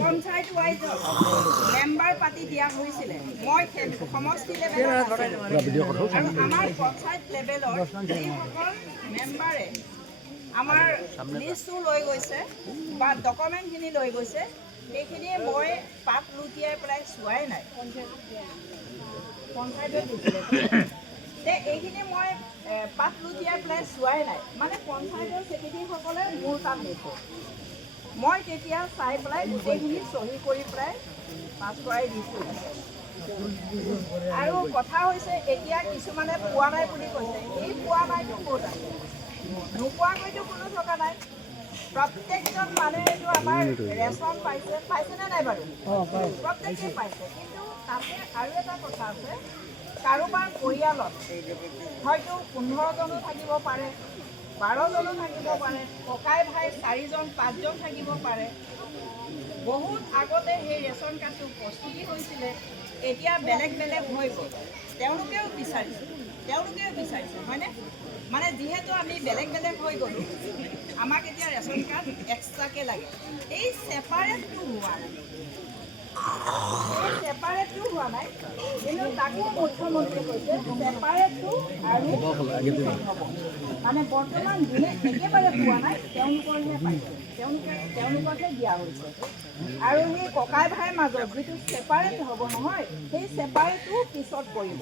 Panchayat wise member পাতি দিয়া হৈছিলে। মই সমষ্টি লেভেলত আৰু আমাৰ পঞ্চায়ত লেভেলৰ যিসকল মেম্বাৰে আমাৰ লিষ্টটো লৈ গৈছে বা ডকুমেণ্টখিনি লৈ গৈছে, সেইখিনি মই পাত লুটিয়াই পেলাই চোৱাই নাই। পঞ্চায়তত দিছিলে এইখিনি মই পাত লুটিয়াই পেলাই চোৱাই নাই, মানে পঞ্চায়তৰ ছেক্ৰেটাৰীসকলে মোৰ তাত দিছে। মই তেতিয়া চাই পেলাই গোটেইখিনি চহী কৰি পেলাই পাছ কৰাই দিছোঁ। আৰু কথা হৈছে এতিয়া কিছুমানে পোৱা নাই বুলি কৈছে। এই পোৱা নাইটো ক'ত আছে? নোপোৱাকৈতো কোনো থকা নাই। প্ৰত্যেকজন মানুহেতো আমাৰ ৰেচন পাইছেনে নাই বাৰু? প্ৰত্যেকেই পাইছে। কিন্তু তাতে আৰু এটা কথা আছে, কাৰোবাৰ পৰিয়ালত হয়তো 15জনো থাকিব পাৰে, 12জনো থাকিব পাৰে, ককাই ভাই 4জন 5জন থাকিব পাৰে। বহুত আগতে সেই ৰেচন কাৰ্ডটো প্ৰস্তুতি হৈছিলে, এতিয়া বেলেগ বেলেগ হৈ গ'ল। তেওঁলোকেও বিচাৰিছে হয়নে? মানে যিহেতু আমি বেলেগ বেলেগ হৈ গ'লোঁ, আমাক এতিয়া ৰেচন কাৰ্ড এক্সট্ৰাকৈ লাগে। এই ছেপাৰেটটো হোৱা নাই, কিন্তু তাকো মুখ্যমন্ত্ৰীয়ে কৈছে ছেপাৰেটটো আৰু মানে বৰ্তমান যোনে একেবাৰে পোৱা নাই তেওঁলোকৰহে পাইছে, তেওঁলোককহে দিয়া হৈছে। আৰু সেই ককাই ভাইৰ মাজত যিটো ছেপাৰেট হ'ব নহয়, সেই ছেপাৰেটটো পিছত কৰিব।